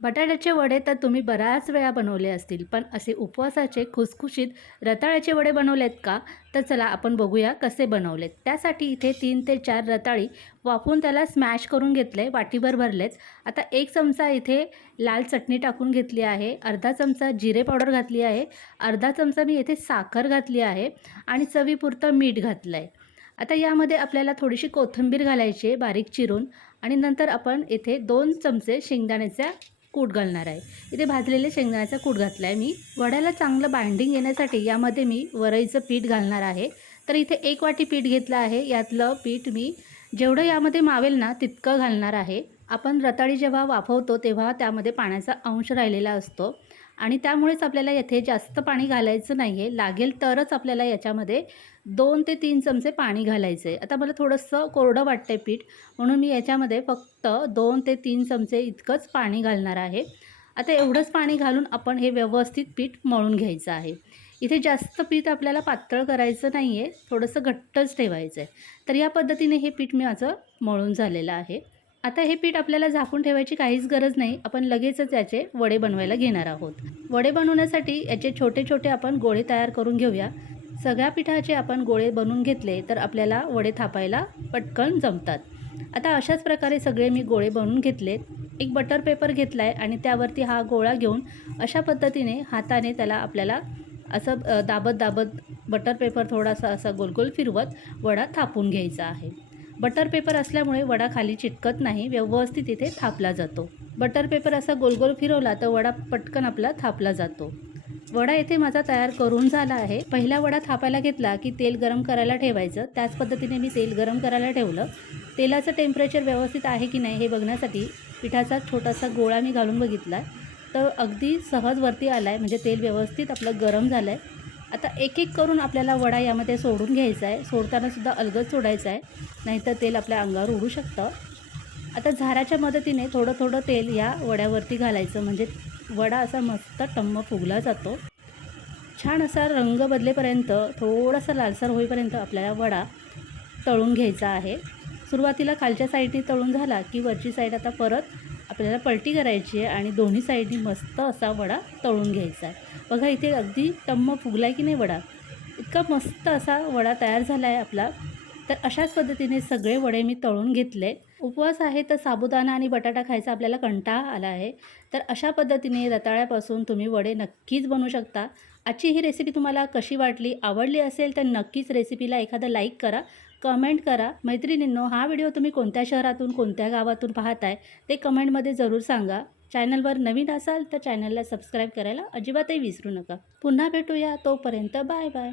बटाट्याचे वडे तर तुम्ही बऱ्याच वेळा बनवले असतील पण असे उपवासाचे खुसखुशीत रताळ्याचे वडे बनवलेत का? तर चला आपण बघूया कसे बनवलेत. त्यासाठी इथे तीन ते चार रताळी वाफून त्याला स्मॅश करून घेतले वाटीभर भरलेत. आता एक चमचा इथे लाल चटणी टाकून घेतली आहे अर्धा चमचा जिरे पावडर घातली आहे अर्धा चमचा मी इथे साखर घातली आहे आणि चवीपुरतं मीठ घातलं आहे आता यामध्ये आपल्याला थोडीशी कोथिंबीर घालायची आहे बारीक चिरून. आणि नंतर आपण इथे दोन चमचे शेंगदाण्याचा कूट घालणार आहे. इथे भाजलेले शेंगदाण्याचा कूट घातला आहे मी. वड्याला चांगलं बाइंडिंग येण्यासाठी यामध्ये मी वरईचं पीठ घालणार आहे. तर इथे एक वाटी पीठ घेतलं आहे. यातलं पीठ मी जेवढं यामध्ये मावेल ना तितकं घालणार आहे. आपण रताळी जेव्हा वाफवतो तेव्हा त्यामध्ये पाण्याचा अंश राहिलेला असतो. आणि त्यामुळेच आपल्याला येथे जास्त पाणी घालायचं नाही आहे लागेल तरच आपल्याला याच्यामध्ये दोन ते तीन चमचे पाणी घालायचं आहे आता मला थोडंसं कोरडं वाटतं आहे पीठ म्हणून मी याच्यामध्ये फक्त दोन ते तीन चमचे इतकंच पाणी घालणार आहे. आता एवढंच पाणी घालून आपण हे व्यवस्थित पीठ मळून घ्यायचं आहे. इथे जास्त पीठ आपल्याला पातळ करायचं नाही आहे थोडंसं घट्टच ठेवायचं आहे तर या पद्धतीने हे पीठ मी माझं मळून झालेलं आहे. आता हे पीठ आपल्याला झाकून ठेवायची काहीच गरज नाही. आपण लगेचच याचे वडे बनवायला घेणार आहोत. वडे बनवण्यासाठी याचे छोटे छोटे आपण गोळे तयार करून घेऊया. सगळ्या पिठाचे आपण गोळे बनवून घेतले तर आपल्याला वडे थापायला पटकन जमतात. आता अशाच प्रकारे सगळे मी गोळे बनवून घेतलेत एक बटर पेपर घेतला आहे आणि त्यावरती हा गोळा घेऊन अशा पद्धतीने हाताने त्याला आपल्याला असं दाबत दाबत बटर पेपर थोडासा असा गोलगोल फिरवत वडा थापून घ्यायचा आहे. बटर पेपर असल्यामुळे वडा खाली चिटकत नाही व्यवस्थित इथे थापला जातो. बटर पेपर असा गोलगोल फिरवला तर वडा पटकन आपला थापला जातो. वडा येथे माझा तयार करून झाला आहे. पहिला वडा थापायला घेतला की तेल गरम करायला ठेवायचं. त्याच पद्धतीने मी तेल गरम करायला ठेवलं. तेलाचं टेम्परेचर व्यवस्थित आहे की नाही हे बघण्यासाठी पिठाचा छोटासा गोळा मी घालून बघितला. तर अगदी सहज वरती आला आहे म्हणजे तेल व्यवस्थित आपलं गरम झालं आहे आता एक एक करून आपल्याला वडा यामध्ये सोडून घ्यायचा आहे. सोडतानासुद्धा अलगद सोडायचं आहे. नाहीतर तेल आपल्या अंगावर उडू शकतं. आता झाराच्या मदतीने थोडं थोडं तेल या वड्यावरती घालायचं. म्हणजे वडा असा मस्त टम्म फुगला जातो. छान असा रंग बदलेपर्यंत थोडासा लालसर होईपर्यंत आपल्याला वडा तळून घ्यायचा आहे. सुरुवातीला खालच्या साईडने तळून झाला की वरची साईड आता परत आपल्याला पलटी करायची आहे आणि दोन्ही साईडनी मस्त असा वडा तळून घ्यायचा आहे. बघा इथे अगदी टम्म फुगला आहे की नाही वडा? इतका मस्त असा वडा तयार झाला आहे आपला. तर अशाच पद्धतीने सगळे वडे मी तळून घेतले. उपवास आहे तर साबुदाणा आणि बटाटा खायचा आपल्याला कंटाळा आला आहे. तर अशा पद्धतीने रताळ्यापासून तुम्ही वडे नक्कीच बनवू शकता. आजची ही रेसिपी तुम्हाला कशी वाटली आवडली असेल तर नक्कीच रेसिपीला एखादं लाईक करा. कमेंट करा. मैत्रिणींनो हा व्हिडिओ तुम्ही कोणत्या शहरातून कोणत्या गावातून पाहताय ते कमेंटमध्ये जरूर सांगा. चॅनलवर नवीन असाल तर चॅनलला सबस्क्राईब करायला अजिबातही विसरू नका. पुन्हा भेटूया. तोपर्यंत बाय बाय.